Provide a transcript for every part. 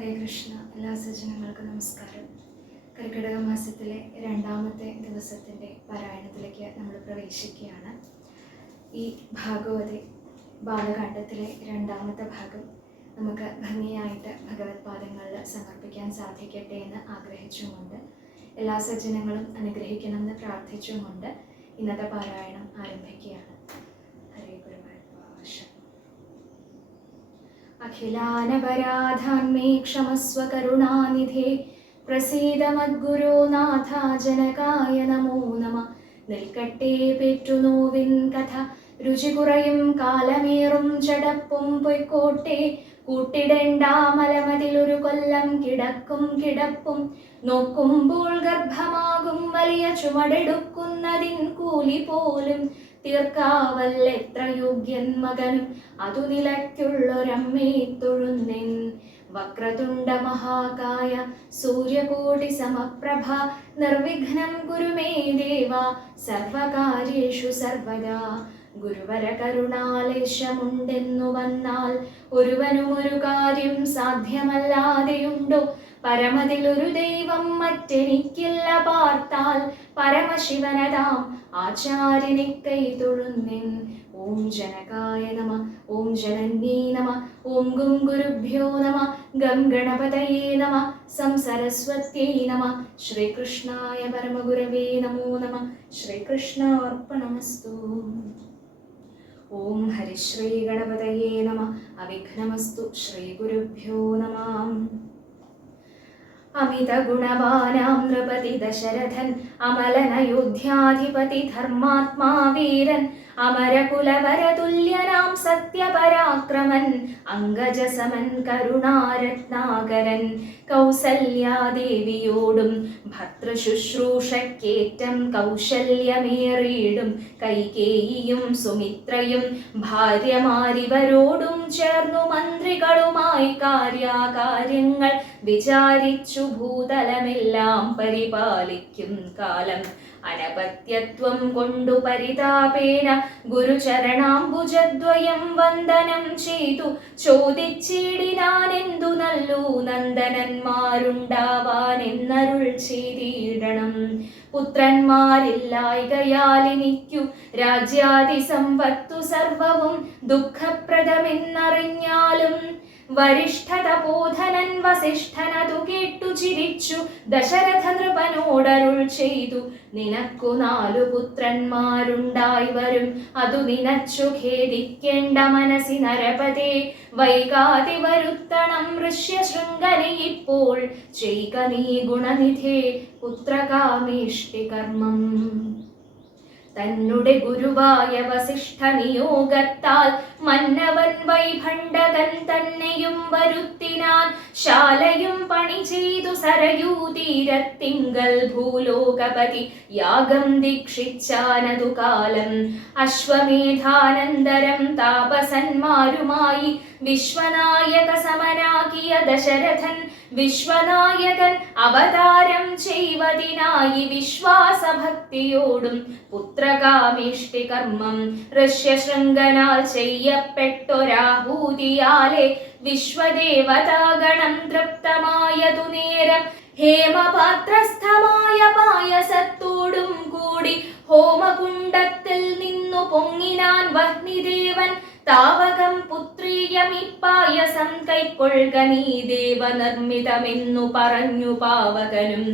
ഹരേ കൃഷ്ണ. എല്ലാ സജ്ജനങ്ങൾക്കും നമസ്കാരം. കർക്കിടക മാസത്തിലെ രണ്ടാമത്തെ ദിവസത്തിൻ്റെ പാരായണത്തിലേക്ക് നമ്മൾ പ്രവേശിക്കുകയാണ്. ഈ ഭാഗവതി ബാലകാണ്ഡത്തിലെ രണ്ടാമത്തെ ഭാഗം നമുക്ക് ഭംഗിയായിട്ട് ഭഗവത് പാദങ്ങളിൽ സമർപ്പിക്കാൻ സാധിക്കട്ടെ എന്ന് ആഗ്രഹിച്ചുകൊണ്ട് എല്ലാ സജ്ജനങ്ങളും അനുഗ്രഹിക്കണമെന്ന് പ്രാർത്ഥിച്ചുകൊണ്ട് ഇന്നത്തെ പാരായണം ആരംഭിക്കുകയാണ്. ഹരേ ഗുരുവായൂരപ്പ. അഖിലാനപരാധാന്മേ ക്ഷമസ്വ കരുണാനിധേ പ്രസീദ മദ്ഗുരോ നാഥ ജനകായ നമോ നമ. നിൽക്കട്ടെ പെറ്റുനോവിൻ കഥ രുചി കുറയും കാലമേറും ചടപ്പും പൊയ്ക്കോട്ടെ. കൂട്ടിടേണ്ട മലമതിലൊരു കൊല്ലം കിടക്കും കിടപ്പും നോക്കുമ്പോൾ ഗർഭമാകും വലിയ ചുമടെടുക്കുന്നതിൻ കൂലി പോലും തീർക്കാവല്ലെത്ര യോഗ്യൻ മകനും അതു നിലയ്ക്കുള്ളൊരമ്മേ തൊഴുന്നിൻ. വക്രതുണ്ട മഹാകായ സൂര്യകോടി സമപ്രഭ നിർവിഘ്നം കുരുമേ ദേവ സർവകാര്യേഷു സർവദാ. ഗുരുവര കരുണാലേശമുണ്ടെന്നു വന്നാൽ ഒരുവനും ഒരു കാര്യം സാധ്യമല്ലാതെയുണ്ടോ? പരമതിലൊരു ദൈവം മറ്റെനിക്കില്ല പാർത്താൽ പരമശിവനതാം ആചാര്യനെ കൈ തൊഴുന്നിൻ. ഓം ജനകായ നമ, ഓം ജനന്യേ നമ, ഓം ഗും ഗുരുഭ്യോ നമ, ഗം ഗണപതയേ നമ, സം സരസ്വത്യൈ നമ, ശ്രീകൃഷ്ണായ പരമഗുരവേ നമോ നമ. ശ്രീകൃഷ്ണാർപ്പണമസ്തു. ഓം ഹരിശ്രീ ഗണപതയേ നമ. അവിഘ്നമസ്തു. ശ്രീ ഗുരുഭ്യോ നമ. അമിത ഗുണവാനാം നൃപതി ദശരഥൻ അമലനയോധ്യാധിപതി ധർമാത്മാ വീരൻ അമരകുലവരതുല്യനാം സത്യപരാക്രമൻ അംഗജസമൻ കരുണാരത്നാകരൻ കൗസല്യാദേവിയോടും ഭർതൃശുശ്രൂഷക്കേറ്റം കൗശല്യമേറിയിടും കൈകേയിയും സുമിത്രയും ഭാര്യമാരിവരോടും ചേർന്നു മന്ത്രികളുമായി കാര്യങ്ങൾ വിചാരിച്ചു ഭൂതലമെല്ലാം പരിപാലിക്കും കാലം. അനപത്യത്വം കൊണ്ടു പരിതാപേന ഗുരുചരണാംബുജദ്വയം വന്ദനം ചെയ്തു ചോദിച്ചിടിനാനെന്തു നല്ലു നന്ദനന്മാരുണ്ടാവാനെന്നരുൾ ചെയ്തിടണം. പുത്രന്മാരില്ലായ്കയാലിനിക്കു രാജ്യാതിസമ്പത്തു സർവവും ദുഃഖപ്രദമെന്നറിഞ്ഞാലും വരിഷ്ഠതപോധനൻ വസിഷ്ഠനതു കേട്ടു ചിരിച്ചു ദശരഥ നൃപനോടരുൾ ചെയ്തു. നിനക്കു 4 പുത്രന്മാരുണ്ടായി വരും, അതു നിനച്ചു ഖേദിക്കേണ്ട മനസ്സി നരപതേ. വൈകാതെ വരുത്തണം ഋഷ്യശൃംഖനെ ഇപ്പോൾ ചെയ്ക നീ ഗുണനിധേ പുത്രകാമേഷ്ടി കർമ്മം. തന്നുടെ ഗുരുവായ വസിഷ്ഠ നിയോഗത്താൽ മന്നവൻ വൈഭണ്ഡകൻ തന്നെയും വരുത്തിനാൻ. ശാലയും പണി ചെയ്തു സരയൂ തീരത്തിങ്കൽ ഭൂലോകപതി യാഗം ദീക്ഷിച്ചാനതു കാലം. അശ്വമേധാനന്തരം താപസന്മാരുമായി വിശ്വനായക സമനാകിയ ദശരഥൻ വിശ്വനായകൻ അവതാരം ചെയ്വതിനായി വിശ്വാസഭക്തിയോടും പുത്രകാമേഷ്ടി കർമ്മം ഋഷ്യശൃംഖനാൽ ചെയ്യപ്പെട്ടൊരാഹൂതിയാലെ വിശ്വദേവതാഗണം തൃപ്തമായതു നേരം. ഹേമപാത്രസ്ഥമായ പായസത്തോടും കൂടി ഹോമകുണ്ടത്തിൽ നിന്നു പൊങ്ങിനാൻ വഹ്നിദേവൻ. താവകം പുത്രീയമിപ്പായസം കൈക്കൊള്ളുക നീ ദേവനിർമ്മിതമെന്നു പറഞ്ഞു പാവകനും.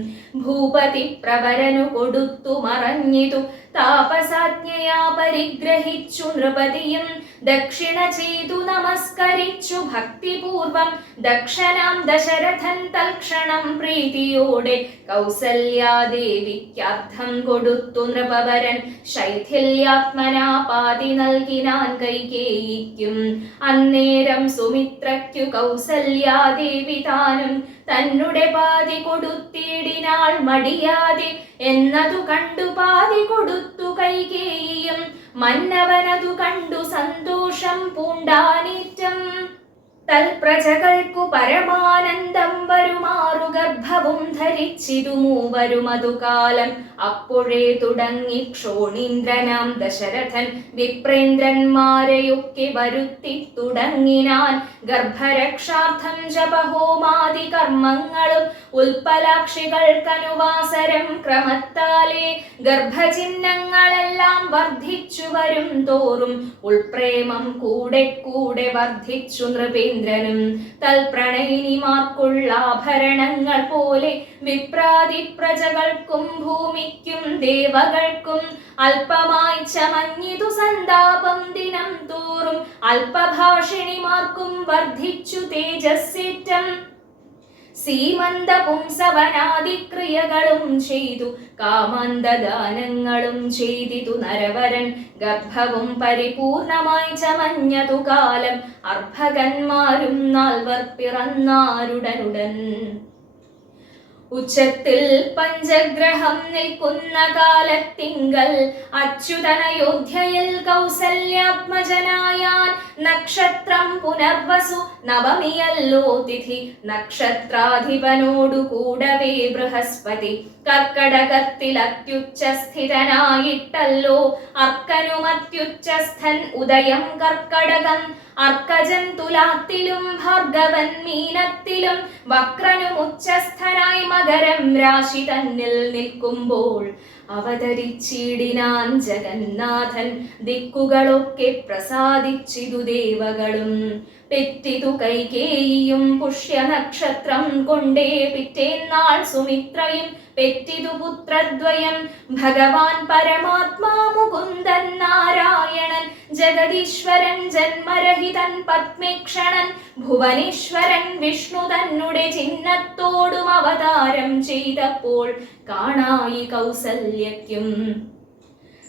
ഭൂപതി പ്രവരനു കൊടുത്തു മറഞ്ഞിതു താപസാജ്ഞയാ പരിഗ്രഹിച്ചു നൃപതിയും. ദക്ഷിണ ചെയ്തു നമസ്കരിച്ചു ഭക്തിപൂർവം ദക്ഷനാം ദശരഥൻ തൽക്ഷണം പ്രീതിയോടെ കൗസല്യാദേവിക്കർത്ഥം കൊടുത്തു നൃപവരൻ. ശൈഥില്യാത്മനാ പാതി നൽകിനാൻ കൈകേയിക്കും. അന്നേരം സുമിത്രയ്ക്കു കൗസല്യാദേവി താനും തന്നുടെ പാതി കൊടുത്തിടിനാൾ മടിയാതെ. എന്നതു കണ്ടു പാതി കൊടുത്തു കൈകേയിയും. മന്നവനതു കണ്ടു സന്തോഷം പൂണ്ടാനേറ്റം. തൽപ്രജകൾക്കു പരമാനന്ദം വരുമാറു ഗർഭവും ധരിച്ചിതു മൂവരും അതുകാലം. അപ്പോഴേ തുടങ്ങി ക്ഷോണീന്ദ്രനാം ദശരഥൻ വിപ്രേന്ദ്രന്മാരെയൊക്കെ വരുത്തി തുടങ്ങിനാൻ. ഗർഭരക്ഷാർത്ഥം ജപഹോമാദി കർമ്മങ്ങളും ഉൽപ്പലാക്ഷികൾക്കനുവാസരം ക്രമത്താലേ ഗർഭചിഹ്നങ്ങളെല്ലാം വർദ്ധിച്ചു വരും തോറും ഉൾപ്രേമം കൂടെ കൂടെ വർദ്ധിച്ചു നൃപേന്ദ്രനും. തൽപ്രണയിനിമാർക്കുള്ള ആഭരണങ്ങൾ പോലെ വിപ്രാതി പ്രജകൾക്കും ഭൂമിക്കും ദേവകൾക്കും അല്പമായി ചമഞ്ഞിതു സന്താപം ദിനം തോറും. അല്പഭാഷിണിമാർക്കും വർദ്ധിച്ചു തേജസ്സേറ്റം. സീമന്ത പുംസവനാദിക്രിയകളും ചെയ്തു കാമന്തദാനങ്ങളും ചെയ്തിതു നരവരൻ. ഗർഭവും പരിപൂർണമായി ചമഞ്ഞതു കാലം. അർഭകന്മാരും നാൽവർ പിറന്നാരുടനുടൻ. ഉച്ചത്തിൽ പഞ്ചഗ്രഹം നിൽക്കുന്ന കാലത്തിങ്കൽ അച്യുതനയോധ്യയിൽ കൗസല്യാത്മജനായാൻ. നക്ഷത്രം പുനർവസു നവമിയല്ലോ തിഥി. നക്ഷത്രാധിപനോടു കൂടവേ ബൃഹസ്പതി. കർക്കടകത്തിൽ അത്യുച്ചസ്ഥിതനായിട്ടല്ലോ അർക്കനുമത്യുച്ചസ്ഥൻ ഉദയം കർക്കടകം. അർക്കജൻ തുലാത്തിലും ഭാർഗവൻ മീനത്തിലും വക്രനുമുച്ചസ്ഥനായി മകരം രാശി തന്നിൽ നിൽക്കുമ്പോൾ അവതരിച്ചിടിനാൻ ജഗന്നാഥൻ. ദിക്കുകളൊക്കെ പ്രസാദിച്ചിതു ദേവകളും. പെറ്റിതു കൈകേയിയും പുഷ്യനക്ഷത്രം കൊണ്ടേ പിറ്റേന്നാൾ സുമിത്രയും പെറ്റിതു പുത്രദ്വയം. ഭഗവാൻ പരമാത്മാ മുകുന്ദൻ നാരായണൻ ജഗദീശ്വരൻ ജന്മരഹിതൻ പത്മേക്ഷണൻ ഭുവനേശ്വരൻ വിഷ്ണു തന്നുടെ ചിഹ്നത്തോടും അവതാരം ചെയ്തപ്പോൾ കാണായി കൗസല്യയ്ക്കും.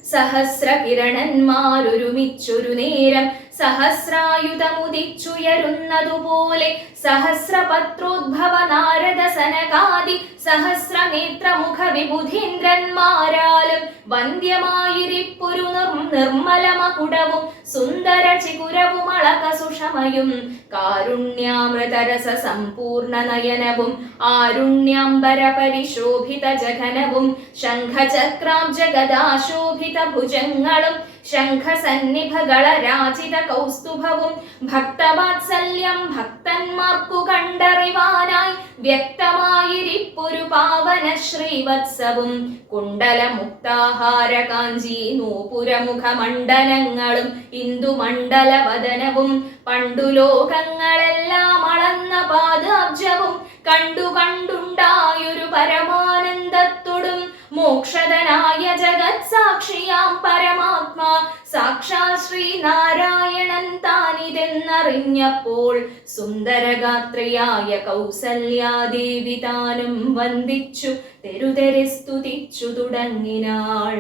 സഹസ്രകിരണന്മാരൊരുമിച്ചൊരു നേരം സഹസ്രായുധമുദിച്ചുയരുന്നതുപോലെ സഹസ്രപത്രോദ്ഭവ നാരദ സനകാദി സഹസ്രനേത്രമുഖ വിബുധീന്ദ്രന്മാരാലും വന്ധ്യമായിരിപ്പൊരു നിർമ്മലമകുടവും സുന്ദര ചികുരവും അളക സുഷമയും കാരുണ്യാമൃതരസ സമ്പൂർണ നയനവും ആരുണ്യാംബര പരിശോഭിത ജഘനവും ശംഖചക്രാബ്ജ ഗദാശോഭിത ഭുജങ്ങളും ശംഖസന്നിഭകള രാജിത കൗസ്തുഭവും ഭക്തവാത്സല്യം ഭക്തന്മാർക്കു കണ്ടറിവാനായി വ്യക്തമായിരിപ്പൊരു പാവന ശ്രീവത്സവും കുണ്ടല മുക്താഹാര കാഞ്ചി നൂപുരമുഖ മണ്ഡലങ്ങളും ഇന്ദുമണ്ഡല വദനവും പണ്ടുലോകങ്ങളെല്ലാം അളന്ന പാദാബ്ജവും കണ്ടുണ്ടായൊരു പരമാനന്ദത്തോടും മോക്ഷദനായ ജഗത് സാക്ഷിയാം പരമാത്മാ സാക്ഷാൽ ശ്രീനാരായണൻ താനിതെന്നറിഞ്ഞപ്പോൾ സുന്ദരഗാത്രിയായ കൗസല്യാദേവി താനും വന്ദിച്ചു തെരുതെരെ സ്തുതിച്ചു തുടങ്ങിനാൾ.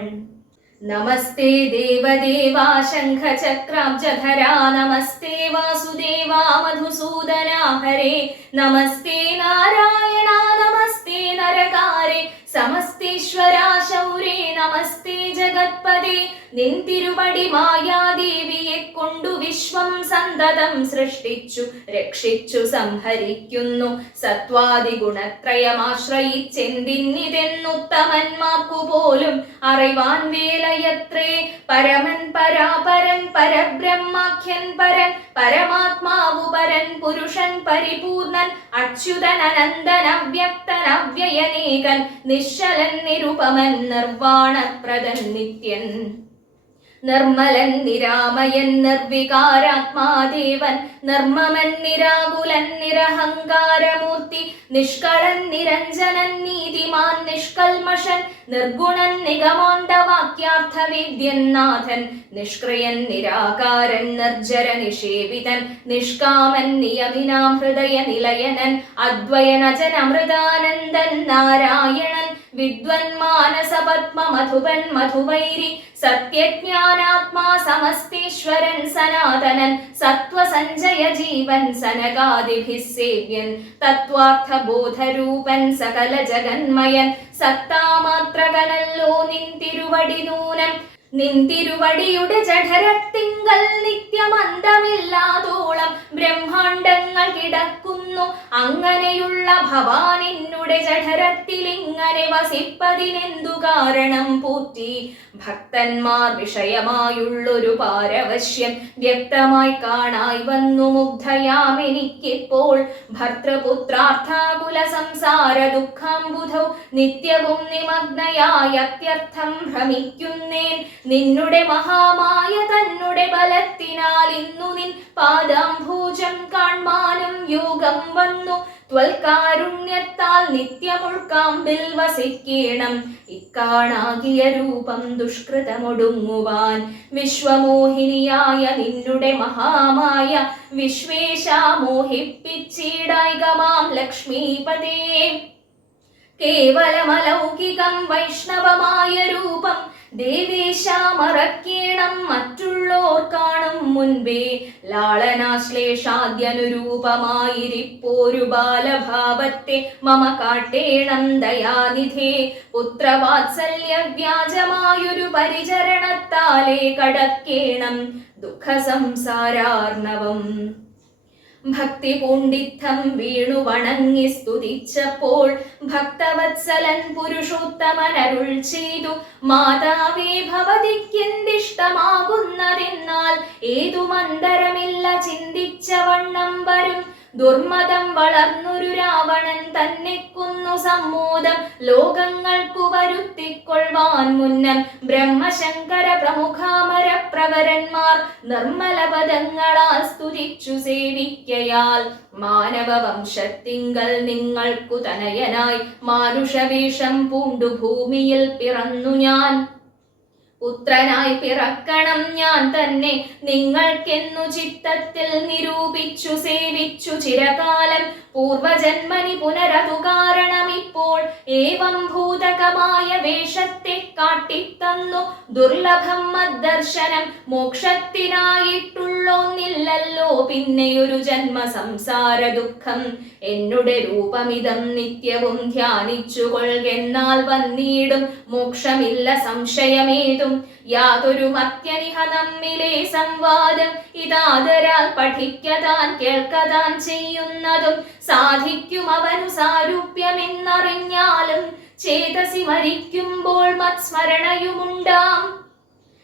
നമസ്തേ ദേവദേവാ ശംഖചക്രാബ്ജധരാ നമസ്തേ വാസുദേവാ മധുസൂദനാ ഹരേ നമസ്തേ നാരായണ നമസ്തേ നരകാരേ സമസ്തീശ്വരാ ശൗരേ നമസ്തേ ജഗത്പദേ. നിൻ തിരുവടി മായാദേവിയെ കൊണ്ടു വിശ്വം സന്തതം സൃഷ്ടിച്ചു രക്ഷിച്ചു സംഹരിക്കുന്നു. സത്വാദി ഗുണത്രയമാശ്രയിച്ചെന്തിന്നിതെന്നുത്തമന്മാർക്കു പോലും അറിവാൻ വേലയത്രേ. പരമൻ പരാപരൻ പരബ്രഹ്മാഖ്യൻ പരൻ പരമാത്മാവു പരൻ പുരുഷൻ പരിപൂർണൻ അച്യുതൻ അനന്തൻ അവ്യക്തൻ അവ്യയനേകൻ നിശ്ചലൻ നിരുപമൻ നിർവാണപ്രദൻ നിത്യൻ നിർമ്മലൻ നിരാമയൻ നിർവികാരാത്മാദേവൻ നിർമ്മമൻ നിരാകുലൻ നിരഹങ്കാരമൂർത്തി നിഷ്കളൻ നിരഞ്ജനൻ നീതിമാൻ നിഷ്കൽമഷൻ നിർഗുണൻ നിഗമാണ്ഡവാക്യാർത്ഥവേദ്യൻ നാഥൻ നിഷ്ക്രിയൻ നിരാകാരൻ നിർജ്ജര നിഷേവിതൻ നിഷ്കാമൻ നിയമിനാം ഹൃദയ നിലയനൻ അദ്വയനജൻ അമൃതാനന്ദൻ നാരായണൻ വിദ്വൻ മാനസ പത്മ മധുപൻ മധുവൈരി സത്യജ്ഞാനാത്മാ സമസ്തീശ്വരൻ സനാതനൻ സത്വസഞ്ജയ ജീവൻ സനകാദിഭിः സേവ്യൻ തത്വാർത്ഥബോധരൂപൻ സകല ജഗന്മയൻ സത്താമാത്രകനല്ലോ നിൻ തിരുവടി നൂനം നിൻ തിരുവടിയുടെ ജഠരത്തിങ്കൽ നിത്യമന്തമില്ലാതോളം ബ്രഹ്മാണ്ടങ്ങൾ കിടക്കുന്നു. അങ്ങനെയുള്ള ഭവാനിന്നുടെ ജഠരത്തിൽ ഇങ്ങനെ വസിപ്പതിനെന്തു കാരണം പൂറ്റി? ഭക്തന്മാർ വിഷയമായുള്ളൊരു പാരവശ്യം വ്യക്തമായി കാണായി വന്നു മുഗ്ധയാമെനിക്കിപ്പോൾ. ഭർത്തൃപുത്രാർത്ഥാകുല സംസാര ദുഃഖാംബുധൗ നിത്യവും നിമഗ്നയായ അത്യർത്ഥം ഭ്രമിക്കുന്നേൻ. നിന്നുടെ മഹാമായ തന്നുടെ ബലത്തിനാൽ ഇന്നു നിൻ പാദാംഭൂജം കാൺമാനും യോഗം വന്നു. ത്വൽകാരുണ്യത്താൽ നിത്യമുൾക്കാമ്പിൽ വസിക്കേണം. ഇക്കാണാകിയ രൂപം ദുഷ്കൃതമൊടുങ്ങുവാൻ വിശ്വമോഹിനിയായ നിന്നുടെ മഹാമായ വിശ്വേശ മോഹിപ്പിച്ചിടായികമാം ലക്ഷ്മീപതേ. കേവലമലൗകികം വൈഷ്ണവമായ രൂപം ദേവേശ മറക്കേണം മറ്റുള്ളോർ കാണും മുൻപേ. ലാളനാശ്ലേഷാദ്യനുരൂപമായിരിപ്പോരു ബാലഭാവത്തെ മമ കാട്ടേണം ദയാനിധേ. പുത്രവാത്സല്യ വ്യാജമായൊരു പരിചരണത്താലേ കടക്കേണം ദുഃഖസംസാരാർണവം. ഭക്തി പൂണ്ടിത്തം വീണു വണങ്ങി സ്തുതിച്ചപ്പോൾ ഭക്തവത്സലൻ പുരുഷോത്തമനരുൾ ചെയ്തു. മാതാവേ ഭവതിക്കെന്തിഷ്ടമാകുന്നതെന്നാൽ ഏതു മന്ദരമില്ല ചിന്തിച്ച വണ്ണം വരും. ദുർമതം വളർന്നൊരു രാവണൻ തന്നെ കൊന്നു സമ്മോദം ലോകങ്ങൾക്കു വരുത്തിക്കൊള്ളുവാൻ മുന്നം. ബ്രഹ്മശങ്കര പ്രമുഖാമര പ്രവരന്മാർ നിർമ്മല പദങ്ങളാൽ സ്തുതിച്ചു സേവിക്കയാൽ മാനവ വംശത്തിങ്കൽ നിങ്ങൾക്കു തനയനായി മാനുഷവേഷം പൂണ്ടു ഭൂമിയിൽ പിറന്നു ഞാൻ. പുത്രനായി പിറക്കണം ഞാൻ തന്നെ നിങ്ങൾക്കെന്നു ചിത്തത്തിൽ നിരൂപിച്ചു സേവിച്ചു ചിരകാലം. പൂർവജന്മനി പുനരതു കാരണമിപ്പോൾ ഏവം ഭൂതകമായ വേഷത്തെ കാട്ടിത്തന്നു. ദുർലഭം മദ്ദർശനം മോക്ഷത്തിനായിട്ടുള്ളൊന്നില്ലല്ലോ പിന്നെയൊരു ജന്മ സംസാര ദുഃഖം. എന്നുടെ രൂപമിതം നിത്യവും ധ്യാനിച്ചു കൊൾകെന്നാൽ വന്നിടും മോക്ഷമില്ല സംശയമേതും. യാതൊരു മത്യനിഹ നമ്മിലെ സംവാദം ഇതാദരാൽ പഠിക്കതാൻ കേൾക്കതാൻ ചെയ്യുന്നതും സാധിക്കും അവനു സാരൂപ്യമെന്നറിഞ്ഞാലും ചേതസി മരിക്കുമ്പോൾ മത്സ്മരണയുമുണ്ടാം.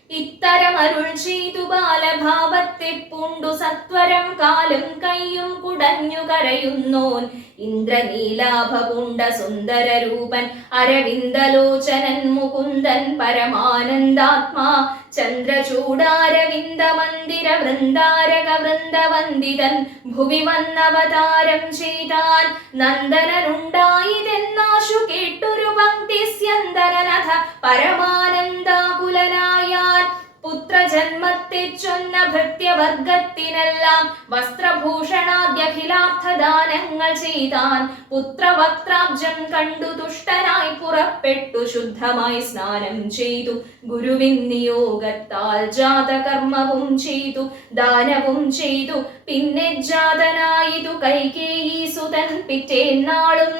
ഇത്തരം അരുൾ ചെയ്തു ബാലഭാവത്തെ പൂണ്ടു സത്വരം കാലും കയ്യും കുടഞ്ഞു കരയുന്നോൻ. ഇന്ദ്രനീലാഭപൂണ്ട സുന്ദര രൂപൻ അരവിന്ദലോചനൻ മുകുന്ദൻ പരമാനന്ദാത്മാ. ചന്ദ്രചൂടാരവിന്ദ മന്ദിര വൃന്ദാരക വൃന്ദവന്ദിതൻ ഭുവി വന്നവതാരം ചെയ്താൻ. നന്ദനനുണ്ടായിതെന്നാശു കേട്ടൊരു പങ്ക്തി സ്യന്ദനനഥ പരമാനന്ദാകുലനായാൻ. പുത്രജന്മത്തെ ചൊന്ന ഭൃത്യവർഗത്തിനെല്ലാം വസ്ത്രഭൂഷണാദ്യഖിലാർത്ഥദാനങ്ങൾ ചെയ്താൻ. പുത്രവക്ത്രാബ്ജം കണ്ടു തുഷ്ടനായി പുറപ്പെട്ടു ശുദ്ധമായി സ്നാനം ചെയ്തു. ഗുരുവിൻ നിയോഗത്താൽ ജാതകർമ്മവും ചെയ്തു ദാനവും ചെയ്തു. പിന്നെ ജാതനായിതു കൈകേയീസുതൻ പിറ്റേന്നാളും.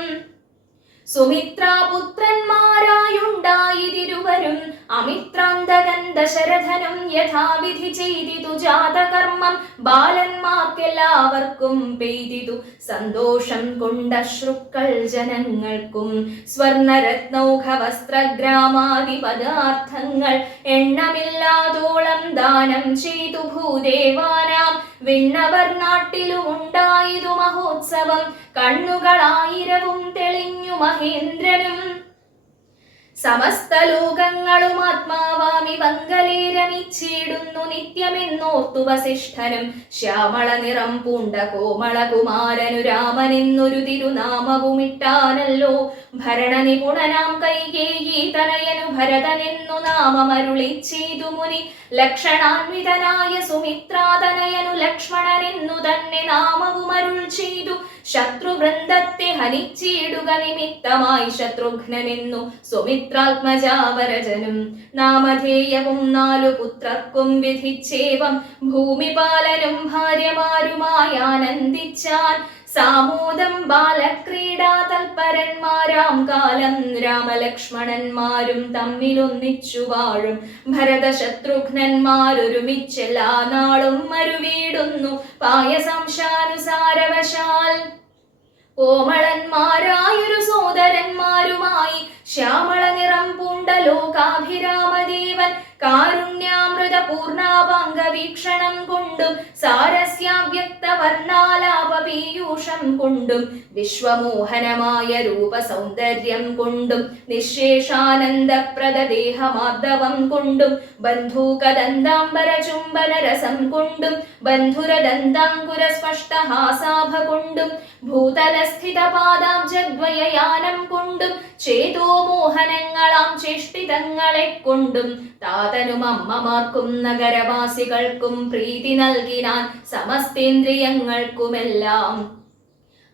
സുമിത്രാപുത്രന്മാരായുണ്ടായിരുവരും അമിത്രാന്തകൻ ദശരഥനും യഥാവിധി ചെയ്തിതു ജാതകർമ്മം. ബാലന്മാർക്കെല്ലാവർക്കും പെയ്തിതു സന്തോഷം കൊണ്ടശ്രുക്കൾ ജനങ്ങൾക്കും. സ്വർണരത്നൗഘ വസ്ത്രഗ്രാമാദി പദാർത്ഥങ്ങൾ എണ്ണമില്ലാതോളം ദാനം ചെയ്തു ഭൂദേവാനാം. വിണ്ണവർ നാട്ടിലും ഉണ്ടായതു മഹോത്സവം. കണ്ണുകളായിരവും തെളിഞ്ഞു മഹേന്ദ്രനും. സമസ്ത ലോകങ്ങളും ആത്മാവാമി മംഗലേ രമിച്ചിടുന്നു നിത്യമെന്നോർത്തു വസിഷ്ഠനും. ശ്യാമള നിറം പൂണ്ട കോമള കുമാരനു രാമനെന്നൊരു തിരുനാമവുമിട്ടാനല്ലോ. ഭരണ നിപുണനാം കൈകേയി തനയനു ഭരതനെന്നു നാമമരുളി ചെയ്തു മുനി. ലക്ഷണാന്വിതനായ സുമിത്രാതനയനു ലക്ഷ്മണനെന്നു തന്നെ നാമവുമരുൾ ചെയ്തു. ശത്രുവൃന്ദത്തെ ഹനിച്ചിടുക നിമിത്തമായി ശത്രുഘ്നനെന്നു സുമിത്രാത്മജാവരജനും. നാമധേയവും 4 പുത്രർക്കും വിധിച്ചേവം ഭൂമിപാലനും ഭാര്യമാരുമായി ആനന്ദിച്ചാൻ. സാമോദം ബാലക്രീഡാ തൽപരന്മാരാം കാലം രാമലക്ഷ്മണന്മാരും തമ്മിലൊന്നിച്ചു വാഴും ഭരതശത്രുഘ്നന്മാരൊരുമിച്ചെല്ലാ നാളും മരുവീടുന്നു പായസംശാനുസാരവശാൽ കോമളന്മാരായൊരു സോദരന്മാരുമായി ശ്യാമള നിറം പൂണ്ട ലോകാഭിരാമദേവൻ കാരുണ്യാമൃത പൂർണാപാംഗ വീക്ഷണം കൊണ്ടും സാരസ്യാവ്യക്ത വർണ്ണാലാപപീയൂഷം കൊണ്ടും വിശ്വമോഹനമായ രൂപ സൗന്ദര്യം കൊണ്ടും നിശേഷാനന്ദപ്രദ ദേഹമാർദ്ദവം കൊണ്ടും ബന്ധൂകദന്താംബര ചുംബന രസം കൊണ്ടും ബന്ധുരദന്താങ്കുര സ്പഷ്ടഹാസാഭ കൊണ്ടും ഭൂതലസ്ഥിത പാദാബ്ജദ്വയയാനം കൊണ്ടും ചേതോ മോഹനങ്ങളാം ചേഷ്ടിതങ്ങളെ കൊണ്ടും താതനും അമ്മമാർക്കും നഗരവാസികൾക്കും പ്രീതി നൽകിനാൻ സമസ്തേന്ദ്രിയങ്ങൾക്കുമെല്ലാം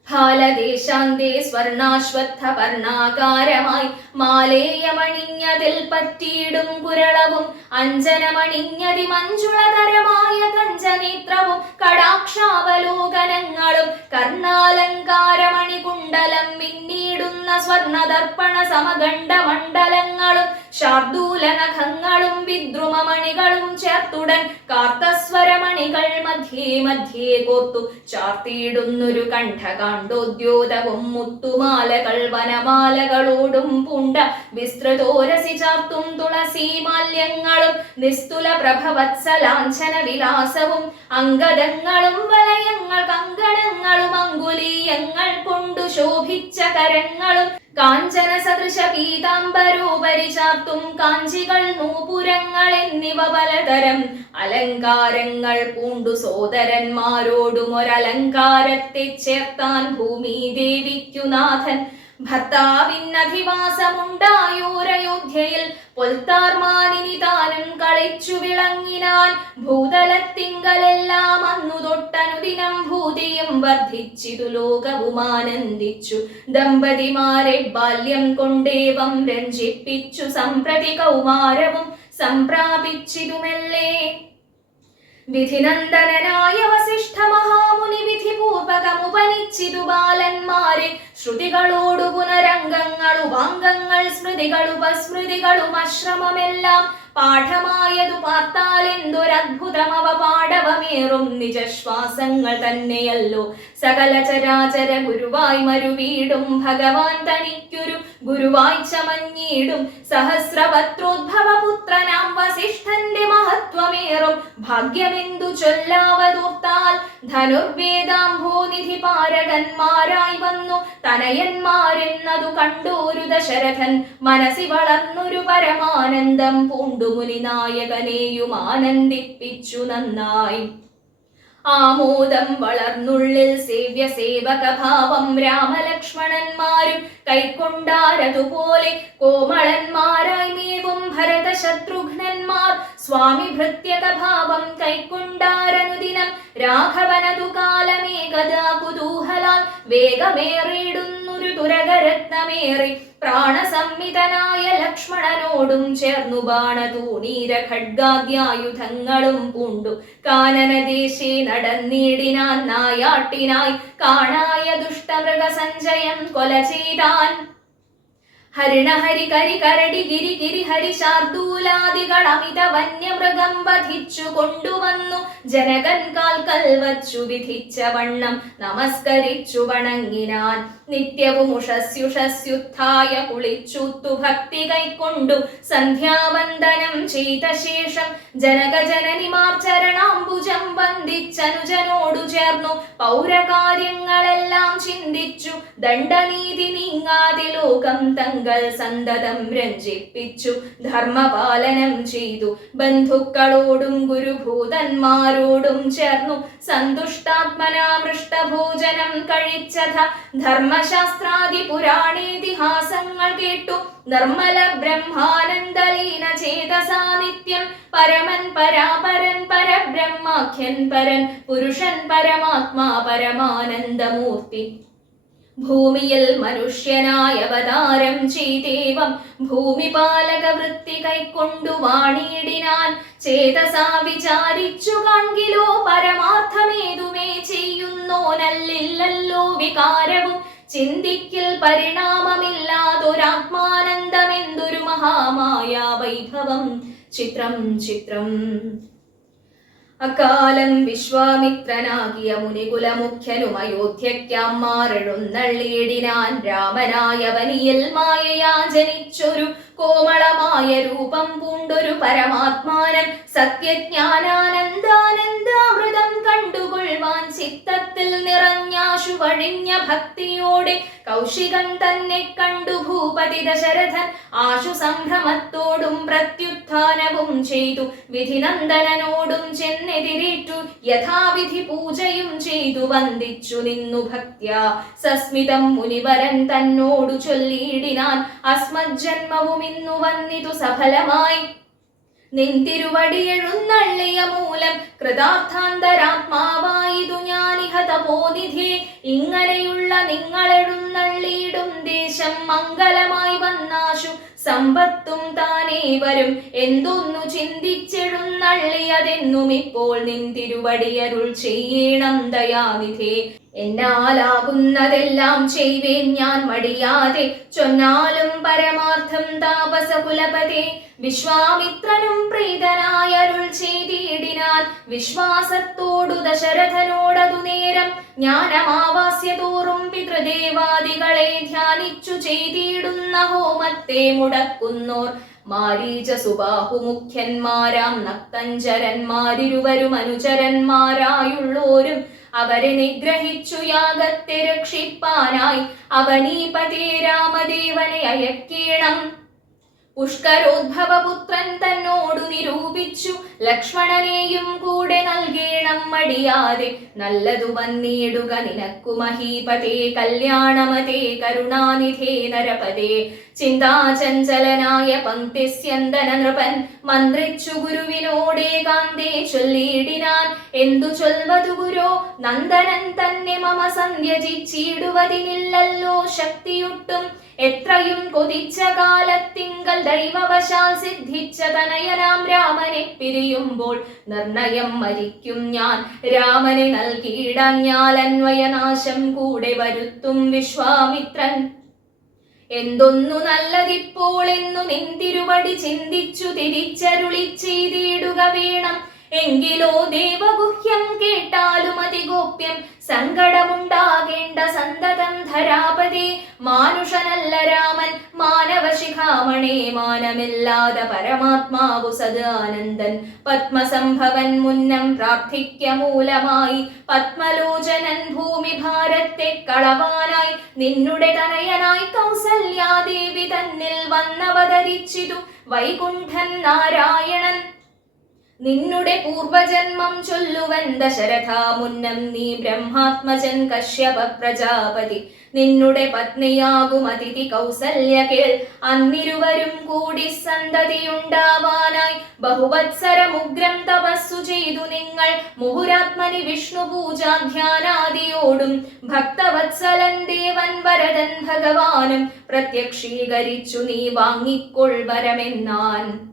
ഫാലദേശാന്തേ സ്വർണാശ്വത്ഥ വർണ്ണാകാരമായി മാലേയമണിഞ്ഞതിൽ പറ്റിയിടും കുരളവും അഞ്ജനമണിഞ്ഞതി മഞ്ജുളതരമായ കഞ്ചനേത്രവും കടാക്ഷാവലോകനങ്ങളും കർണാലങ്കാരമണികുണ്ടലം മിന്നീടുന്ന സ്വർണദർപ്പണ സമഗണ്ഡ മണ്ഡലങ്ങളും ശാർദൂലനഖങ്ങളും വിദ്രുമമണികളും ചേർത്തുടൻ കാർത്തസ്വരമണികൾ മധ്യേ മധ്യേ കോർത്തു ചാർത്തിയിടുന്നൊരു കണ്ഠകാണ്ഡോദ്യോതവും മുത്തുമാലകൾ വനമാലകളോടും പൂണ്ട വിസ്തൃതോരസി ചാർത്തും തുളസീമാല്യങ്ങളും നിസ്തുല പ്രഭവത്സലാഞ്ചന വിലാസവും അംഗദങ്ങളും വലയങ്ങൾ കങ്കണങ്ങളും അങ്കുലീയങ്ങൾ കൊണ്ടു ശോഭിച്ച കരങ്ങളും കാഞ്ചന സദൃശ പീതാംബരോപരി ചാർത്തും കാഞ്ചികൾ നൂപുരങ്ങൾ എന്നിവ പലതരം അലങ്കാരങ്ങൾ പൂണ്ടു സോദരന്മാരോടും ഒരലങ്കാരത്തെ ചേർത്താൻ ഭൂമിദേവിക്കു നാഥൻ ഭർത്താവിനധിവാസമുണ്ടായോരയോധ്യയിൽ പൊൽത്താർമാനിനി താനും കളിച്ചു വിളങ്ങിനാൻ ഭൂതലത്തിങ്കലെല്ലാം അന്നു തൊട്ടനുദിനം ഭൂതിയും വർദ്ധിച്ചിതു ലോകവും ആനന്ദിച്ചു ദമ്പതിമാരെ ബാല്യം കൊണ്ടേവം രഞ്ജിപ്പിച്ചു സംപ്രതി കൗമാരവും സംപ്രാപിച്ചിതുമെല്ലേ വിധിനന്ദനായ വസിഷ്ഠ മഹാമുനി വിധിപൂർവകമുപനിച്ചിതു ബാലന്മാരെ ശ്രുതികളോടു പുനരംഗങ്ങളുപാംഗങ്ങൾ സ്മൃതികളുപസ്മൃതികളും അശ്രമമെല്ലാം പാഠമായതു പാർത്താലെന്തൊരദ്ഭുതമവ പാടവമേറും നിജശ്വാസങ്ങൾ തന്നെയല്ലോ സകല ചരാചര ഗുരുവായി മരുവീടും ഭഗവാൻ തനിക്കൊരു ഗുരുവായി ചമഞ്ഞിടും സഹസ്രപത്രോദ്ഭവ പുത്രനാം വസിഷ്ഠന്റെ മഹത്വമേറും ഭാഗ്യമെന്തു ചൊല്ലാവതോർത്താൽ ധനുർവേദാംഭോനിധി പാരകന്മാരായി വന്നു തനയന്മാരെന്നതു കണ്ടോരു ദശരഥൻ മനസ്സി വളർന്നൊരു പരമാനന്ദം പൂണ്ടു മുനിനായകനെയും ആനന്ദിപ്പിച്ചു നന്നായി ആമോദം വളർന്നുള്ളിൽ സേവ്യ സേവക ഭാവം രാമലക്ഷ്മണന്മാരും കൈക്കൊണ്ടാരതുപോലെ കോമളന്മാരായി മേവും ഭരത ശത്രുഘ്നന്മാർ സ്വാമി ഭൃത്യക ഭാവം കൈക്കൊണ്ടാരനുദിനം രാഘവനതു കാലമേകഥാ കുതൂഹലാൽ വേഗമേറിയിടുന്നൊരു തുരകരത്നമേറി പ്രാണസംമിതനായ ലക്ഷ്മണനോടും ചേർന്നു ബാണതൂണീര ഖഡ്ഗാദ്യായുധങ്ങളും പൂണ്ടു കാനനദേശേ നടന്നിടിനാൻ നായാട്ടിനായി കാണായ ദുഷ്ടമൃഗ സഞ്ജയം കൊല ചെയ്താൻ ഹരിണ ഹരി കരി കരടി ഗിരി ഗിരി ഹരി ശാർദൂലാദികൾ അമിത വന്യമൃഗം വധിച്ചു കൊണ്ടുവന്നു ജനകൻ കാൽക്കൽ വച്ചു വിധിച്ച വണ്ണം നമസ്കരിച്ചു വണങ്ങിനാൻ നിത്യവും ഉഷസ്യുഷസ്യുത്ഥായ കുളിച്ചൂത്തു ഭക്തി കൈക്കൊണ്ടു സന്ധ്യാവന്ദനം ചെയ്ത ശേഷം ജനക ജനനിമാർ ചരണാംബുജം വന്ദിച്ചനുജനോടു ചേർന്നു പൗരകാര്യങ്ങളെല്ലാം ചിന്തിച്ചു ദണ്ഡനീതി നീങ്ങാതെ ലോകം തങ്ങൾ സന്തതം രഞ്ജിപ്പിച്ചു ധർമ്മപാലനം ചെയ്തു ബന്ധുക്കളോടും ഗുരുഭൂതന്മാരോടും ചേർന്നു സന്തുഷ്ടാത്മനാമൃഷ്ടഭോജനം കഴിച്ചഥ ധർമ്മശാസ്ത്രാദി പുരാണേതിഹാസങ്ങൾ കേട്ടു നിർമ്മല ബ്രഹ്മാനന്ദലീന ചേതസാ നിത്യം പരമൻ പരാപരൻ പരബ്രഹ്മാഖ്യൻ പരൻ പുരുഷൻ പരമാത്മാ പരമാനന്ദമൂർത്തി ഭൂമിയിൽ മനുഷ്യനായ അവതാരം ചെയ്തേവം ഭൂമിപാലക വൃത്തി കൈക്കൊണ്ടു വാണിയിടിനാൻ ഞാൻ ചേതസാ വിചാരിച്ചു കാൺകിലോ പരമാർത്ഥമേതുമേ ചെയ്യുന്നോനല്ലില്ലല്ലോ വികാരവും ചിന്തിക്കിൽ പരിണാമമില്ലാതൊരാത്മാനന്ദമെന്തൊരു മഹാമായ വൈഭവം ചിത്രം ചിത്രം. അക്കാലം വിശ്വാമിത്രനാകിയ മുനികുലമുഖ്യനും അയോധ്യയ്ക്കാം മാറെഴുന്നള്ളിയിടിനാൻ. രാമനായ വനിയിൽ മായയാ ജനിച്ചൊരു കോമളമായ രൂപം പൂണ്ടൊരു പരമാത്മാനം സത്യജ്ഞാനാനന്ദാനന്ദാമൃതം കണ്ടുകൊള്ളുവാൻ ചിത്തത്തിൽ നിറഞ്ഞാശു വഴിഞ്ഞ ഭക്തിയോടെ കൗശികൻ തന്നെ കണ്ടു ഭൂപതി ദശരഥൻ ആശു സംഭ്രമത്തോടും പ്രത്യുത്ഥാനവും ചെയ്തു. വിധിനന്ദനോടും ചെന്നെതിരേറ്റു യഥാവിധി പൂജയും ചെയ്തു വന്ദിച്ചു നിന്നു ഭക്ത്യാ. സസ്മിതം മുനിവരൻ തന്നോടു ചൊല്ലിയിടിനാൻ അസ്മജ്ജന്മവും ഇന്നു വന്നിതു സഫലമായി. നിന്തിരുവടിയെഴുന്നള്ളിയ മൂലം കൃതാർത്ഥാന്തരാത്മാവായിതു ഞാനിഹ തപോനിധേ. ഇങ്ങനെയുള്ള നിങ്ങളെഴുന്നള്ളിയിടും ദേശം മംഗലമായി വന്നാശു സമ്പത്തും താനേ വരും. എന്തൊന്നു ചിന്തിച്ചെഴുന്നള്ളിയതെന്നും ഇപ്പോൾ നിന്തിരുവടിയരുൾ ചെയ്യണം ദയാനിധേ. എന്നാലാകുന്നതെല്ലാം ചെയ്വേൻ ഞാൻ മടിയാതെ ചൊന്നാലും പരമാർത്ഥം താപസകുലപതേ. വിശ്വാമിത്രനും പ്രീതനായ അരുൾ ചെയ്തിടിനാൻ വിശ്വാസത്തോടു ദശരഥനോടതു നേരം. ജ്ഞാനമാവാസ്യതോറും പിതൃദേവാദികളെ ധ്യാനിച്ചു ചെയ്തിടുന്ന ഹോമത്തെ മുടക്കുന്നോർ മാരീച സുബാഹുമുഖ്യന്മാരാം നക്തഞ്ചരന്മാരിരുവരും അനുചരന്മാരായുള്ളോരും അവരെ നിഗ്രഹിച്ചു യാഗത്തെ രക്ഷിപ്പാനായി അവനീപതേ രാമദേവനെ അയക്കേണം. പുഷ്കരോദ്ഭവപുത്രൻ തന്നോടു നിരൂപിച്ചു ലക്ഷ്മണനെയും കൂടെ നൽകേണം മടിയാതെ. നല്ലതു വന്നിടുക നിനക്കു മഹീപതേ കല്യാണമതേ കരുണാനിധേ നരപതേ. ചിന്താചഞ്ചലനായ പങ്ക്തിസ്യന്തന നൃപൻ മന്ത്രിച്ചു ഗുരുവിനോടേകാന്തേ ചൊല്ലിയിടിനാൻ. എന്തു ചൊൽവതു ഗുരോ നന്ദനൻ തന്നെ മമ സന്ധ്യജിച്ചിടുവതിനില്ലല്ലോ ശക്തിയൊട്ടും. എത്രയും കൊതിച്ച കാലത്തിങ്കൽ ദൈവവശാൽ സിദ്ധിച്ച തനയനാം രാമനെ പിരിയുമ്പോൾ നിർണയം മരിക്കും ഞാൻ. രാമനെ നൽകിയിടഞ്ഞാൽ അന്വയനാശം കൂടെ വരുത്തും വിശ്വാമിത്രൻ. എന്തൊന്നു നല്ലതിപ്പോൾ എന്നു നിന്തിരുവടി ചിന്തിച്ചു തിരിച്ചരുളി ചെയ്തിടുക വേണം. എങ്കിലോ ദേവഗുഹ്യം കേട്ടാലും അതിഗോപ്യം സങ്കടമുണ്ടാകേണ്ട സന്തതം ധരാപതേ. മാനുഷനല്ല രാമൻ മാനവശിഖാമണേ മാനമില്ലാതെ പരമാത്മാവു സദാനന്ദൻ. പത്മസംഭവൻ മുന്നം പ്രാർത്ഥിക്ക മൂലമായി പത്മലോചനൻ ഭൂമി ഭാരത്തെ കളവാനായി നിന്നുടെ തനയനായി കൗസല്യാദേവി തന്നിൽ വന്നവതരിച്ചിതു വൈകുണ്ഠൻ നാരായണൻ. നിന്നുടെ പൂർവജന്മം ചൊല്ലുവൻ ദശരഥ മുന്നം നീ ബ്രഹ്മാത്മജൻ കശ്യപ പ്രജാപതി. നിന്നുടെ പത്നിയാകും അതിഥി കൗസല്യ കേൾ. അന്നിരുവരും കൂടി സന്തതിയുണ്ടാവാനായി ബഹുവത്സരമുഗ്രം തപസ്സു ചെയ്തു നിങ്ങൾ. മുഹുരാത്മനി വിഷ്ണു പൂജാധ്യാനാദിയോടും ഭക്തവത്സലൻ ദേവൻ വരദൻ ഭഗവാനും പ്രത്യക്ഷീകരിച്ചു നീ വാങ്ങിക്കൊൾവരമെന്നാൻ.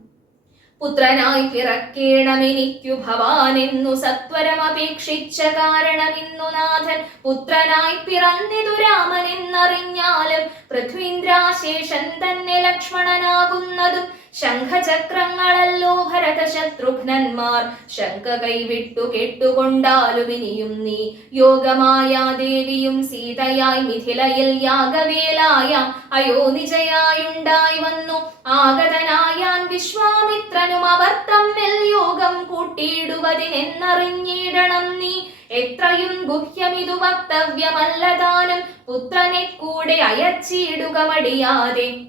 പുത്രനായി പിറക്കേണമെനിക്കു ഭവാനെന്നു സത്വരമപേക്ഷിച്ച കാരണമിന്നു നാഥൻ. പുത്രനായി പിറന്നിതു രാമനെന്നറിഞ്ഞാലും പൃഥ്വീന്ദ്രാശേഷൻ തന്നെ ലക്ഷ്മണനാകുന്നതും ശംഖചക്രങ്ങളല്ലോ ഭരത ശത്രുഘ്നന്മാർ. ശങ്ക കൈവിട്ടു കെട്ടുകൊണ്ടാലും ഇനിയും നീ യോഗമായാ ദേവിയും സീതയായി മിഥിലയിൽ യാഗവേലായാം അയോനിജയായുണ്ടായി വന്നു. ആഗതനായാൻ വിശ്വാമിത്രനും അവർ തമ്മിൽ യോഗം കൂട്ടിയിടുവതിനെന്നറിഞ്ഞിടണം നീ. എത്രയും ഗുഹ്യമിതു വക്തവ്യമല്ലതാനും പുത്രനെ കൂടെ അയച്ചിടുക മടിയാതെ.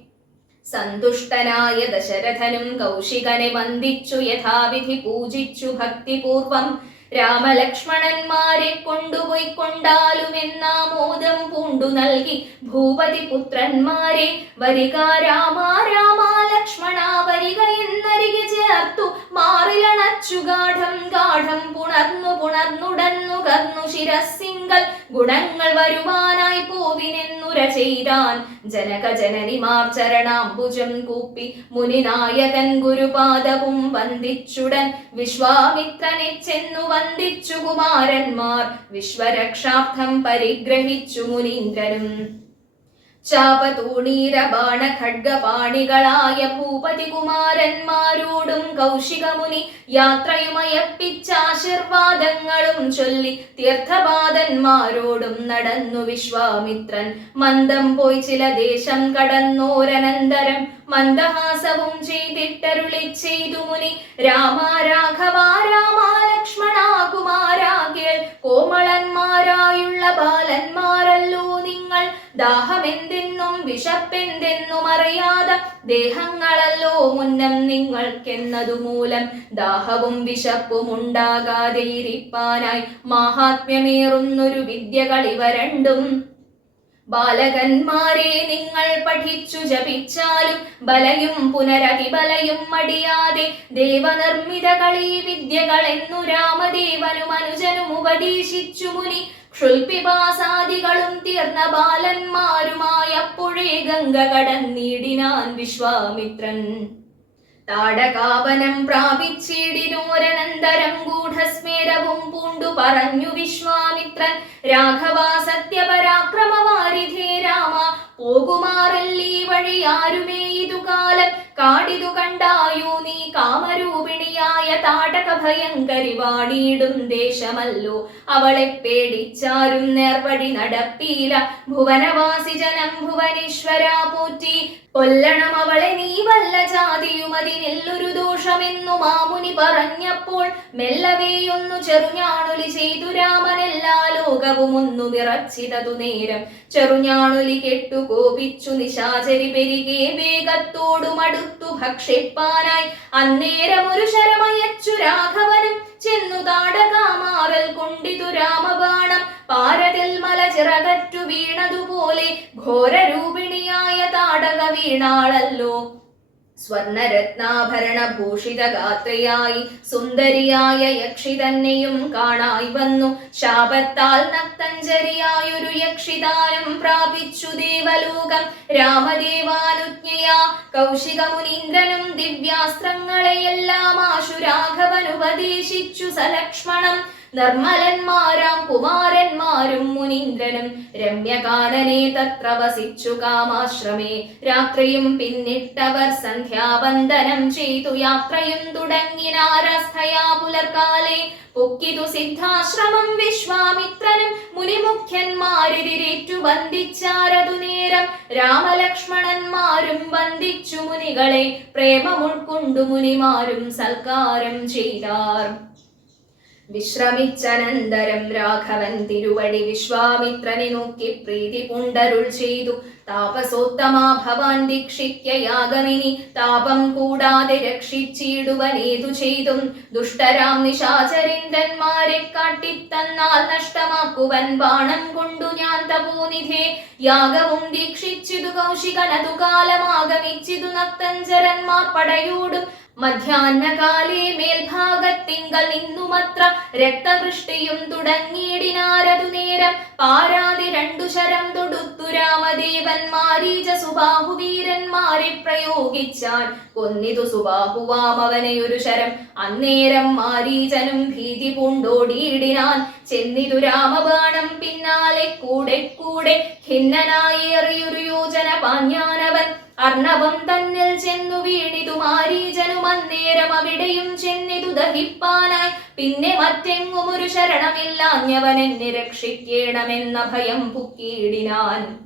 സന്തുഷ്ടനായ ദശരഥനും കൗശികനെ വന്ദിച്ചു യഥാവിധി പൂജിച്ചു ഭക്തിപൂർവം. രാമലക്ഷ്മണന്മാരെ കൊണ്ടുപോയിക്കൊണ്ടാലുമെന്നാമോദം പൂണ്ടു നൽകി ഭൂപതി പുത്രന്മാരെ. വരിക രാമ രാമ ലക്ഷ്മണ വരിക എന്നരികെ ചേർത്തു മാറിലണ തറച്ചു ഗാഠം ഗാഠം പുണർന്നുടന്നു കർന്നു ശിരസിങ്കൽ ഗുണങ്ങൾ വരുവാനായി പോവിനെന്നുര ചെയ്താൻ ജനക ജനനിമാർ ചരണാംബുജം കൂപ്പി മുനിനായകൻ ഗുരുപാദവും വന്ദിച്ചുടൻ വിശ്വാമിത്രനെ ചെന്നു വന്ദിച്ചു കുമാരന്മാർ വിശ്വരക്ഷാർത്ഥം പരിഗ്രഹിച്ചു മുനീന്ദ്രനും ചാപതൂണീര ബാണ ഖഡ്ഗപാണികളായ ഭൂപതി കുമാരന്മാരോടും കൗശികമുനി യാത്രയുമയപ്പിച്ചാശീർവാദങ്ങളും ചൊല്ലി തീർത്ഥപാദന്മാരോടും നടന്നു വിശ്വാമിത്രൻ മന്ദം പോയി ചില ദേശം കടന്നോരനന്തരം മന്ദഹാസവും ചെയ്തിട്ടരുളി ചെയ്തു മുനി രാമ രാഘവ രാമ ലക്ഷ്മണ കുമാരാ കേൾ കോമളന്മാരായുള്ള ബാലന്മാരല്ലോ നിങ്ങൾ ദാഹമെന്തെന്നും വിശപ്പെന്തെന്നും അറിയാതെ ദേഹങ്ങളല്ലോ മുന്നം നിങ്ങൾക്കെന്നതു മൂലം ദാഹവും വിശപ്പും ഉണ്ടാകാതെ ഇരിപ്പാനായി മാഹാത്മ്യമേറുന്നൊരു വിദ്യകളിവ രണ്ടും ബാലകന്മാരെ നിങ്ങൾ പഠിച്ചു ജപിച്ചാലും ബലയും പുനരതിബലയും മടിയാതെ ദേവനിർമ്മിതകളീ വിദ്യകളെന്നു രാമദേവനും അനുജനും ഉപദേശിച്ചു മുനി ക്ഷുൽപിപാസാദികളും തീർന്ന ബാലന്മാരുമായപ്പോഴേ ഗംഗ കടന്നിടിനാൻ വിശ്വാമിത്രൻ താടകാവനം പ്രാപിച്ചിടിനോരനന്തരം ഗൂഢസ്മേരവും പൂണ്ടു പറഞ്ഞു വിശ്വാമിത്രൻ രാഘവ സത്യപരാക്രമവാരിധേ രാമ പോകുമാറല്ലീ വഴി ആരുമേ ഇതു കാലം കാടിതു കണ്ടായോ നീ കാമരൂപിണിയായ താടക ഭയങ്കരി വാണിയിടും ദേശമല്ലോ അവളെ പേടിച്ചാരും നേർവഴി നടപ്പീല ഭുവനവാസി ജനം ഭുവനേശ്വര പോറ്റി കൊല്ലണം അവളെ നീ വല്ല ജാതിയും അതിനെല്ലൊരു ദോഷമെന്നു മാമുനി പറഞ്ഞപ്പോൾ മെല്ലവേയൊന്നു ചെറുഞാണൊലി ചെയ്തു രാമനെല്ലാ ലോകവും ഒന്നു വിറച്ചിതതു നേരം ചെറുഞാണൊലി കെട്ടു കോപിച്ചു നിശാചരി പെരികെ വേഗത്തോടു മടുത്തു ഭക്ഷിപ്പാനായി അന്നേരം ഒരു ശരമയച്ചു രാഘവനും ചെന്നു താടകാമാറൽ കൊണ്ടിതു രാമബാണം പാരതിൽ മല ചിറകറ്റു വീണതുപോലെ ഘോരരൂപിണിയായ താടക വീണാളല്ലോ സ്വർണരത്നാഭരണ ഭൂഷിത ഗാത്രയായി സുന്ദരിയായ യക്ഷി തന്നെയും കാണായി വന്നു ശാപത്താൽ നക്തഞ്ചരിയായൊരു യക്ഷിദാനം പ്രാപിച്ചു ദേവലോകം രാമദേവാനുജ്ഞയാ കൗശിക മുനീന്ദ്രനും ദിവ്യാസ്ത്രങ്ങളെയെല്ലാം ആശു രാഘവനുപദേശിച്ചു സലക്ഷ്മണം നിർമ്മലന്മാരാം കുമാരന്മാരും മുനീന്ദ്രനും രമ്യകാനനെ തത്ര വസിച്ചു കാമാശ്രമേ രാത്രിയും പിന്നിട്ടവർ സന്ധ്യാവന്ദനം ചെയ്തു യാത്രയും തുടങ്ങിനാരസ്ഥയാ പുലർക്കാലേ പൊക്കിതു സിദ്ധാശ്രമം വിശ്വാമിത്രനും മുനിമുഖ്യന്മാരെതിരേറ്റു വന്ദിച്ചാരതു നേരം രാമലക്ഷ്മണന്മാരും വന്ദിച്ചു മുനികളെ പ്രേമമുൾക്കൊണ്ടു മുനിമാരും സൽക്കാരം ചെയ്താർ വിശ്രമിച്ചനന്തരം രാഘവൻ തിരുവടി വിശ്വാമിത്രനെ നോക്കി പ്രീതി പുണ്ടരുൾ ചെയ്തു താപസോത്തമാ ഭവാൻ ദീക്ഷിക്ക യാഗമിനി താപം കൂടാതെ രക്ഷിച്ചിടുവനേതു ചെയ്തും ദുഷ്ടരാം നിശാചരീന്ദ്രന്മാരെ കാട്ടിത്തന്നാൽ നഷ്ടമാക്കുവൻ ബാണം കൊണ്ടു ഞാൻ തപോനിധേ യാഗവും ദീക്ഷിച്ചിതു കൗശികനതു കാലമാഗമിച്ചിതു നക്തഞ്ചരന്മാർ പടയോടും മധ്യാഹ്നകാലേ മേൽഭാഗത്തിങ്കൽ നിന്നുമത്ര രക്തവൃഷ്ടിയും തുടങ്ങിയിടിനാരതു നേരം പാരാതി രണ്ടു ശരം തൊടുത്തു രാമദേവൻ മാരീച സുബാഹുവീരന്മാരെ പ്രയോഗിച്ചാൻ കൊന്നിതു സുബാഹുവാം അവനെ ഒരു ശരം അന്നേരം മാരീചനും ഭീതി പൂണ്ടോടിയിടിനാൻ ചെന്നിതു രാമബാണം പിന്നാലെ കൂടെ കൂടെ ഖിന്നനായേറിയൊരു യോജന പാഞ്ഞാനവൻ അർണവം തന്നിൽ ചെന്നു വീണിതു മാരീചനും അന്നേരം അവിടെയും ചെന്നിതു ദഹിപ്പാനായി പിന്നെ മറ്റെങ്ങും ഒരു ശരണമില്ലാഞ്ഞവൻ എന്നെ രക്ഷിക്കേണമെന്ന ഭയം പുക്കിയിടിനാൻ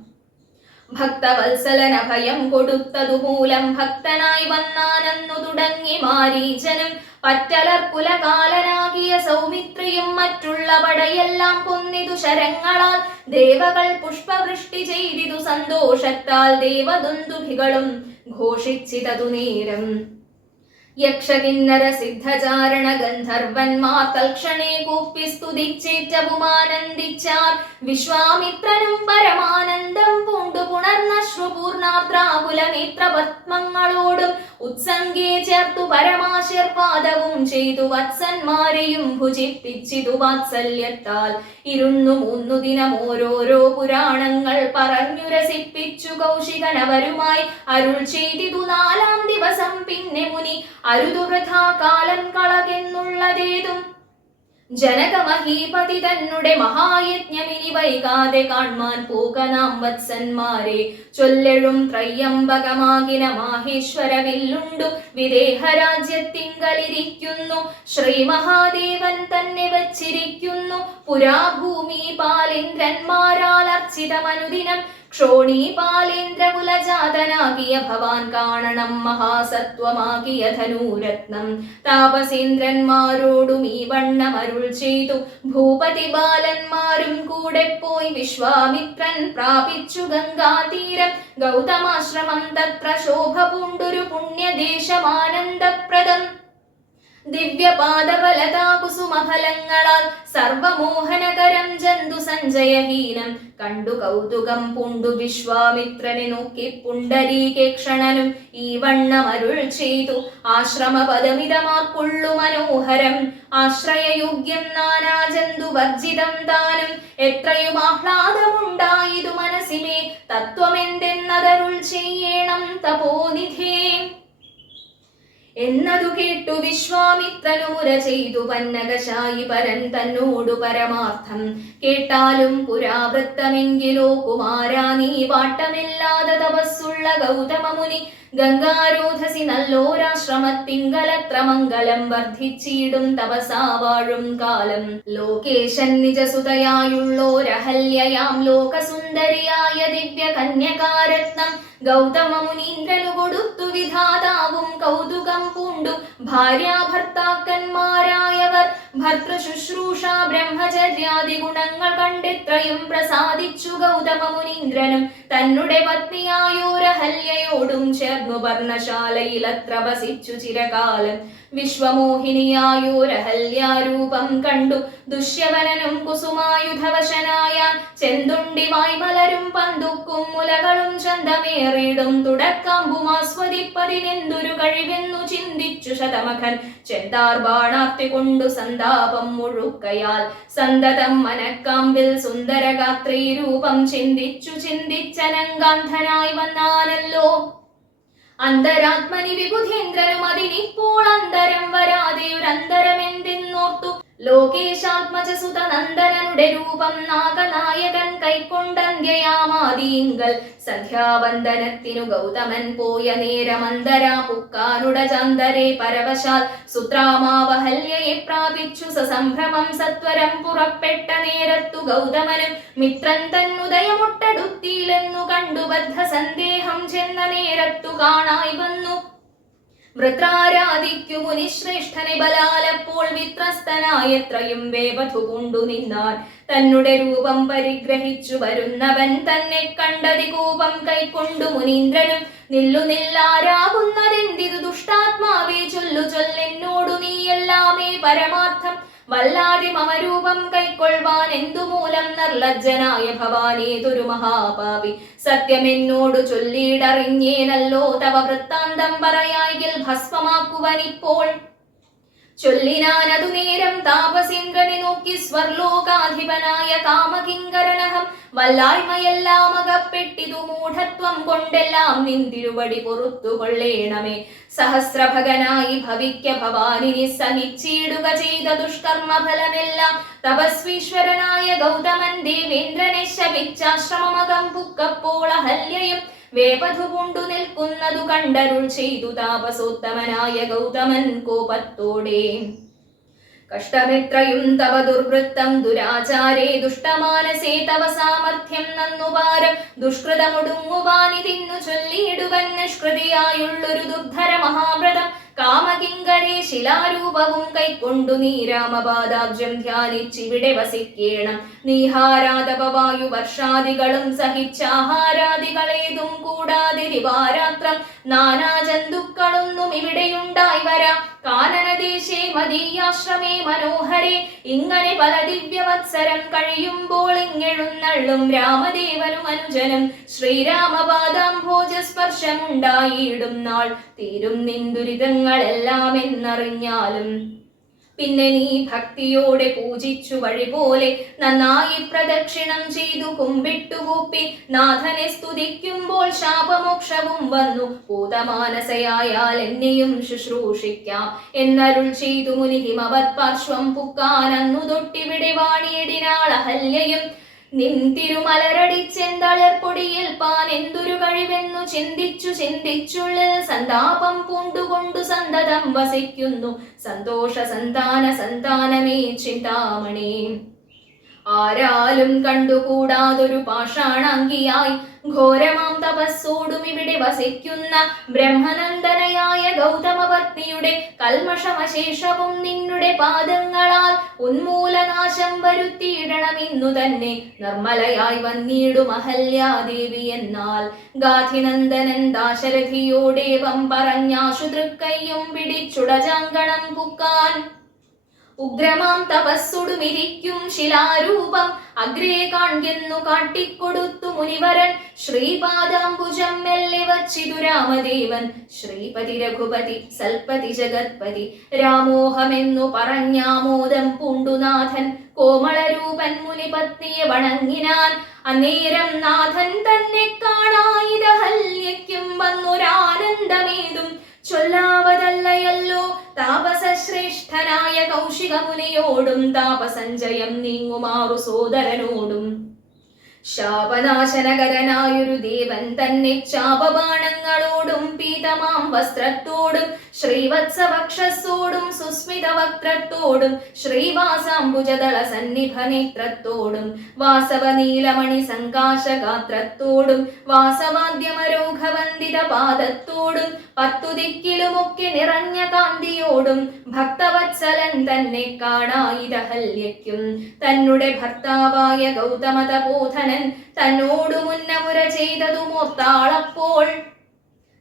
ഭക്തവത്സലന ഭയം കൊടുത്തതുമൂലം ഭക്തനായി വന്നാനെന്നു തുടങ്ങി മാരീചനും പറ്റലർക്കുലകാലനാകിയ സൗമിത്രിയും മറ്റുള്ള പടയെല്ലാം കൊന്നിതു ശരങ്ങളാൽ ദേവകൾ പുഷ്പവൃഷ്ടി ചെയ്തിതു സന്തോഷത്താൽ ദേവദുന്ദുഭികളും ഘോഷിച്ചിതതു നേരം യക്ഷകിന്നര സിദ്ധചാരണ ഗന്ധർവന്മാർ തൽക്ഷണേ കൂപ്പി സ്തുതിച്ചേറ്റവുമാനന്ദിച്ചാർ. വിശ്വാമിത്രനും പരമാനന്ദം പൂണ്ടു പുണർന്നശ്രുപൂർണാദ്രാകുല നേത്രപത്മങ്ങളോടും ഉത്സംഗേ ചേർത്തു പരമാശീർവാദവും ചെയ്തു വത്സന്മാരെയും ഭുജിപ്പിച്ചിതു വാത്സല്യത്താൽ. 2-3 ദിനം ഓരോരോ പുരാണങ്ങൾ പറഞ്ഞു രസിപ്പിച്ചു കൗശികനവരുമായി അരുൾ ചെയ്തിതു. 4-ാം ദിവസം പിന്നെ മുനി അരുതുവൃഥാ കാലം കളകെന്നുള്ളതേതും ജനകമഹീപതി തന്നെ മഹായജ്ഞമിനി വൈകാതെ കാൺമാൻ പോക നാം വത്സന്മാരെ. ചൊല്ലെഴും ത്രയ്യംബകമാകിന മാഹേശ്വര വില്ലുണ്ടു വിദേഹരാജ്യത്തിങ്കലിരിക്കുന്നു. ശ്രീ മഹാദേവൻ തന്നെ വച്ചിരിക്കുന്നു. പുരാഭൂമി പാലേന്ദ്രന്മാരാൽ അർച്ചിതമനുദിനം ക്ഷോണീപാലേന്ദ്രകുലജാതനാകിയ ഭവാൻ കാണണം മഹാസത്വമാകിയ ധനൂരത്നം. താപസേന്ദ്രന്മാരോടും ഈ വണ്ണം അരുൾ ചെയ്തു. ഭൂപതി ബാലന്മാരും കൂടെ പോയി വിശ്വാമിത്രൻ പ്രാപിച്ചു ഗംഗാതീരം. ഗൗതമാശ്രമം തത്ര ശോഭ പൂണ്ടൊരു പുണ്യദേശമാനന്ദപ്രദം. ദിവ്യപാദഫലതാ കുസുമഫലങ്ങളാൽ സർവമോഹനകരം ജന്തു സഞ്ജയഹീനം. കണ്ടു കൗതുകം പൂണ്ടു വിശ്വാമിത്രനെ നോക്കി പുണ്ടരീകേക്ഷണനും ഈ വണ്ണം അരുൾ ചെയ്തു. ആശ്രമപദമിതമാക്കുള്ളു മനോഹരം ആശ്രയയോഗ്യം നാനാജന്തു വർജിതം താനും. എത്രയും ആഹ്ലാദമുണ്ടായിതു മനസ്സിനെ തത്വമെന്തെന്നതരുൾ ചെയ്യണം തപോനിധേ എന്നതു കേട്ടു വിശ്വാമിത്രനു മുര ചെയ്തു. പന്നകശായി പരൻ തന്നോടു പരമാർത്ഥം കേട്ടാലും പുരാവൃത്തമെങ്കിലോ കുമാരാ നീ വാട്ടമില്ലാതെ തപസ്സുള്ള ഗൗതമമുനി. ഗംഗാരോധസി നല്ലോരാശ്രമത്തിങ്കലത്ര മംഗലം വർദ്ധിച്ചിടും തപസാ വാഴും കാലം. ലോകേശൻ നിജസുതയായുള്ളോരഹല്യയാം ലോകസുന്ദരിയായ ദിവ്യ കന്യകാരത്നം ഗൗതമമുനീന്ദ്രനു കൊടുത്തു. വിധാതാവും കൗതുകം പൂണ്ടു ഭാര്യാഭർത്താക്കന്മാരായവർ. ഭർത്തൃശുശ്രൂഷ ബ്രഹ്മചര്യാദി ഗുണങ്ങൾ കണ്ടെത്രയും പ്രസാദിച്ചു ഗൗതമമുനീന്ദ്രനും തന്നെ പത്നിയായോരഹല്യയോടും ചേർന്നു പർണശാലയിലത്ര വസിച്ചു ചിരകാലം. വിശ്വമോഹിനിയായോരഹല്യാരൂപം കണ്ടു ദുഷ്യവനനും കുസുമായുധവശനായാൻ. ചെന്തുണ്ടിവായി മലരും പന്തുക്കും മുലകളും ചന്തമേറിടും തുടക്കാമ്പുമാസ്വദിപ്പതിനെന്തൊരു കഴിവെന്നു ചിന്തിച്ചു ശതമഖൻ. ചെന്താർ ബാണാർത്തി കൊണ്ടു സന്താപം മുഴുക്കയാൽ സന്തതം മനക്കാമ്പിൽ സുന്ദരഗാത്രീ രൂപം ചിന്തിച്ചു ചിന്തിച്ചനങ്കാന്ധനായി വന്നാനല്ലോ. അന്തരാത്മനി വിബുധേന്ദ്രനും അതിനിപ്പോൾ അന്തരം വരാതെ ഒരന്തരമെന്തെന്നോർത്തു. ലോകേശാത്മജസുത നന്ദനനുടെ രൂപം നാഗനായകൻ കൈക്കൊണ്ടന്ത്യയാമാദീങ്കൽ. സന്ധ്യാവന്ദനത്തിനു ഗൗതമൻ പോയ നേരമന്തരാ പുക്കാനുട ചാന്തരെ പരവശാൽ സുത്രാമാവഹല്യയെ പ്രാപിച്ചു സസംഭ്രമം. സത്വരം പുറപ്പെട്ട നേരത്തു ഗൗതമനും മിത്രൻ തന്നുദയമൊട്ടടുത്തിയിലെന്നു കണ്ടു ബദ്ധ സന്ദേഹം ചെന്ന നേരത്തു കാണായി വന്നു. വൃത്രാരാധിക്കു മുനിശ്രേഷ്ഠനെ ബലാലപ്പോൾ വിത്രസ്തനായത്രയും വേവധു കൊണ്ടു നിന്നാൻ. തന്നെ രൂപം പരിഗ്രഹിച്ചു വരുന്നവൻ തന്നെ കണ്ടതി കോപം കൈക്കൊണ്ടു മുനീന്ദ്രനും. നില്ലാരാകുന്നതെന്തിതു ദുഷ്ടാത്മാവേ ചൊല്ലു ചൊല്ലെന്നോടു നീയെല്ലാമേ പരമാർത്ഥം. വല്ലാതെ മമരൂപം കൈക്കൊള്ളുവാൻ എന്തുമൂലം നിർലജ്ജനായ ഭവാനേതൊരു മഹാപാപി. സത്യമെന്നോടു ചൊല്ലിയിടറിഞ്ഞേനല്ലോ തവ വൃത്താന്തം പറയായിൽ ഭസ്മമാക്കുവനിപ്പോൾ. ചൊല്ലിനാനതു നേരം താപസേന്ദ്രനെ നോക്കി സ്വർലോകാധിപനായ കാമകിങ്കരനഹം. വല്ലായ്മയെല്ലാം അകപ്പെട്ടിതു മൂഢത്വം കൊണ്ടെല്ലാം നിന്തിരുവടി പൊറുത്തു കൊള്ളേണമേ. സഹസ്രഭകനായി ഭവിക്ക ഭവാനിനി സഹിച്ചിടുക ചെയ്ത ദുഷ്കർമ്മ ഫലമെല്ലാം. തപസ്വീശ്വരനായ ഗൗതമൻ ദേവേന്ദ്രനെ ശപിച്ചാശ്രമമകം പുക്കപ്പോൾ അഹല്യയും വേപധു കൊണ്ടു നിൽക്കുന്നതു കണ്ടരുൾ ചെയ്തു താപസോത്തമനായ ഗൗതമൻ കോപത്തോടെ. കഷ്ടമെത്രയും തവ ദുർവൃത്തം ദുരാചാരേ ദുഷ്ടമാനസേ തവ സാമർഥ്യം നന്നുപാരം. ദുഷ്കൃതമൊടുങ്ങുവാനിതിന്നു ചൊല്ലിയിടുവൻ നിഷ്കൃതിയായുള്ളൊരു ദുർധര മഹാവ്രതം. കാമകിങ്കരെ ശിലാരൂപവും കൈക്കൊണ്ടു നീ രാമപാദാബ്ജം ധ്യാനിച്ചിവിടെ വസിക്കേണം. നീഹാരാതപവായു വർഷാദികളും സഹിച്ചാഹാരാദികളേതും കൂടാതെ ദിവാരാത്രം നാനാ ജന്തുക്കളൊന്നും ഇവിടെയുണ്ടായി വരാം. കാനനദേശേ മദീയാശ്രമേ മനോഹരേ ഇങ്ങനെ പല ദിവ്യവത്സരം കഴിയുമ്പോൾ ഇങ്ങെഴുന്നള്ളും രാമദേവനും അനുജനും ശ്രീരാമപാദാംഭോജസ്പർശമുണ്ടായിടും നാൾ തീരും നിന്ദുരിതങ്ങളെല്ലാം എന്നറിഞ്ഞാലും. പിന്നെ നീ ഭക്തിയോടെ പൂജിച്ചു വഴി പോലെ നന്നായി പ്രദക്ഷിണം ചെയ്തു കുമ്പിട്ടുകൂപ്പി നാഥനെ സ്തുതിക്കുമ്പോൾ ശാപമോക്ഷവും വന്നു. പൂതമാനസയായാൽ എന്നെയും ശുശ്രൂഷിക്കാം എന്നരുൾ ചെയ്തു മുനി ഹിമവത് പാർശ്വം പുക്കാൻ അന്നു തൊട്ടിവിടെ വാണിയിടിനാൾ അഹല്യയും. നിൻ തിരുമലരടിച്ചെന്തളർപ്പൊടിയേൽപ്പാൻ എന്തൊരു കഴിവെന്നു ചിന്തിച്ചുള്ളിൽ സന്താപം പൂണ്ടുകൊണ്ടു സന്തതം വസിക്കുന്നു. സന്തോഷ സന്താനമേ ചിന്താമണി. ആരാലും കണ്ടുകൂടാതൊരു പാഷാണാംഗിയായി ഘോരമാം തപസ്സോടും ഇവിടെ വസിക്കുന്ന ബ്രഹ്മനന്ദനയായ ഗൗതമപത്നിയുടെ കൽമഷമശേഷവും നിന്നുടെ പാദങ്ങളാൽ ഉന്മൂലനാശം വരുത്തിയിടണമെന്നു തന്നെ നിർമ്മലയായി വന്നിടും അഹല്യാദേവി എന്നാൽ. ഗാധിനന്ദനൻ ദാശരഥിയോടേവം പറഞ്ഞാശു തൃക്കയ്യും പിടിച്ചുടജാങ്കണം പുക്കാൻ. ഉഗ്രമാം തപസ്സുടുമിരിക്കും ശിലാരൂപം അഗ്രേ കാൺകെന്നു കാട്ടിക്കൊടുത്തു മുനിവരൻ. ശ്രീപാദാംബുജം മെല്ലെ വച്ചിതു രാമദേവൻ. ശ്രീപതി രഘുപതി സൽപതി ജഗത്പതി രാമോഹമെന്നു പറഞ്ഞാമോദം പൂണ്ടുനാഥൻ. കോമളരൂപൻ മുനിപത്നിയെ വണങ്ങിനാൻ. അന്നേരം നാഥൻ തന്നെ കാണായിരഹല്യയ്ക്കും വന്നൊരാനന്ദമേതും ചൊല്ലാവതല്ലയല്ലോ. താപസശ്രേഷ്ഠനായ കൗശികമുനിയോടും താപസഞ്ജയം നീങ്ങുമാറു സോദരനോടും ശാപനാശനകരനായൊരു ദേവൻ തന്നെ ചാപബാണങ്ങളോടും പീതമാം വസ്ത്രത്തോടും ശ്രീവത്സവക്ഷസ്സോടും സുസ്മിത വക്ത്രത്തോടും ശ്രീവാസാംബുജദള സന്നിഭ നേത്രത്തോടും വാസവനീലമണി സങ്കാശഗാത്രത്തോടും വാസവാദ്യമരോഘവന്ദിത പാദത്തോടും പത്തു ദിക്കിലുമൊക്കെ നിറഞ്ഞ കാന്തിയോടും ഭക്തവത്സലൻ തന്നെ കാണായിരഹല്യയ്ക്കും. തന്നെ ഭർത്താവായ ഗൗതമതപോധനൻ തന്നോടു മുന്നമുര ചെയ്തതുമോർത്താളപ്പോൾ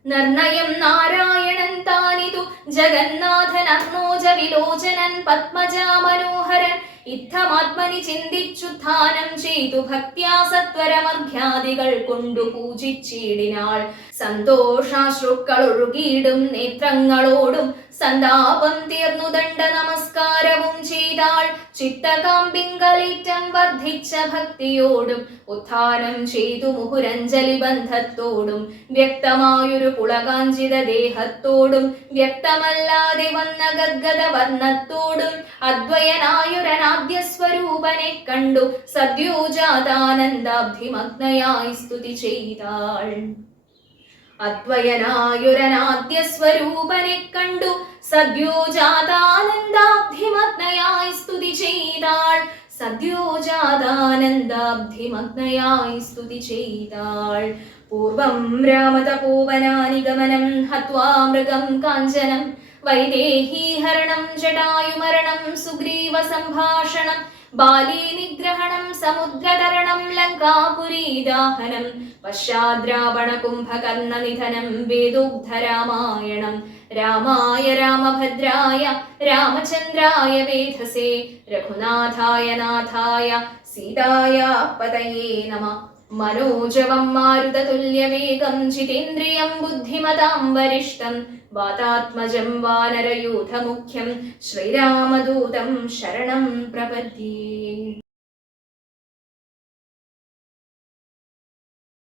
നിർണയം നാരായണൻ താനിതു ജഗന്നാഥൻ അർണോജ വിലോചനൻ പത്മജാ മനോഹരൻ. ഇത്തമാത്മനി ചിന്തിച്ചുത്ഥാനം ചെയ്തു ഭക്ത്യാ സത്വരമർഘ്യാദികൾ കൊണ്ടു പൂജിച്ചിടിനാൾ. സന്തോഷാശ്രുക്കളൊഴുകിയിടും നേത്രങ്ങളോടും സന്താപം തീർന്നു ദണ്ഡ നമസ്കാരവും ചെയ്താൾ. ചിത്തകാമ്പിങ്കലേറ്റം വർദ്ധിച്ച ഭക്തിയോടും ഉത്ഥാനം ചെയ്തു മുഹുരഞ്ജലി ബന്ധത്തോടും വ്യക്തമായൊരു പുളകാഞ്ചിത ദേഹത്തോടും വ്യക്തമല്ലാതെ വന്ന ഗദ്ഗദ വർണ്ണത്തോടും അദ്വയനായൊരനാദ്യ സ്വരൂപനെ കണ്ടു സദ്യോജാതാനന്ദാബ്ധിമഗ്നയായി സ്തുതി ചെയ്താൾ. അദ്വയനായൊരനാദ്യ സ്വരൂപനെ കണ്ടു സദ്യോജാതാനന്ദാബ്ധിമഗ്നയായി സ്തുതി ചെയ്താൾ. സദ്യോജാതാനന്ദാബ്ധിമഗ്നയായി സ്തുതി ചെയ്താൾ. പൂർവം രാമതപോവനാനിഗമനം ഹത്വാ മൃഗം കാഞ്ചനം വൈദേഹീഹരണം ജടായുമരണം സുഗ്രീവ സംഭാഷണം ബാലീ നിഗ്രഹണം സമുദ്രതരണം ലങ്കാപുരീദാഹനം പശ്ചാദ്രാവണ കുംഭകർണ നിധനം വേദോഗ്ധരാമായണം. രാമായ രാമഭദ്രായ രാമചന്ദ്രായ വേധസേ രഘുനാഥായ നാഥായ സീതായ പതയേ നമഃ. മനോജവം മാരുതതുല്യവേഗം ജിതേന്ദ്രിയം ബുദ്ധിമതാം വരിഷ്ഠം വാതാത്മജം വാനരയൂഥമുഖ്യം ശ്രീരാമദൂതം ശരണം പ്രപദ്യേ.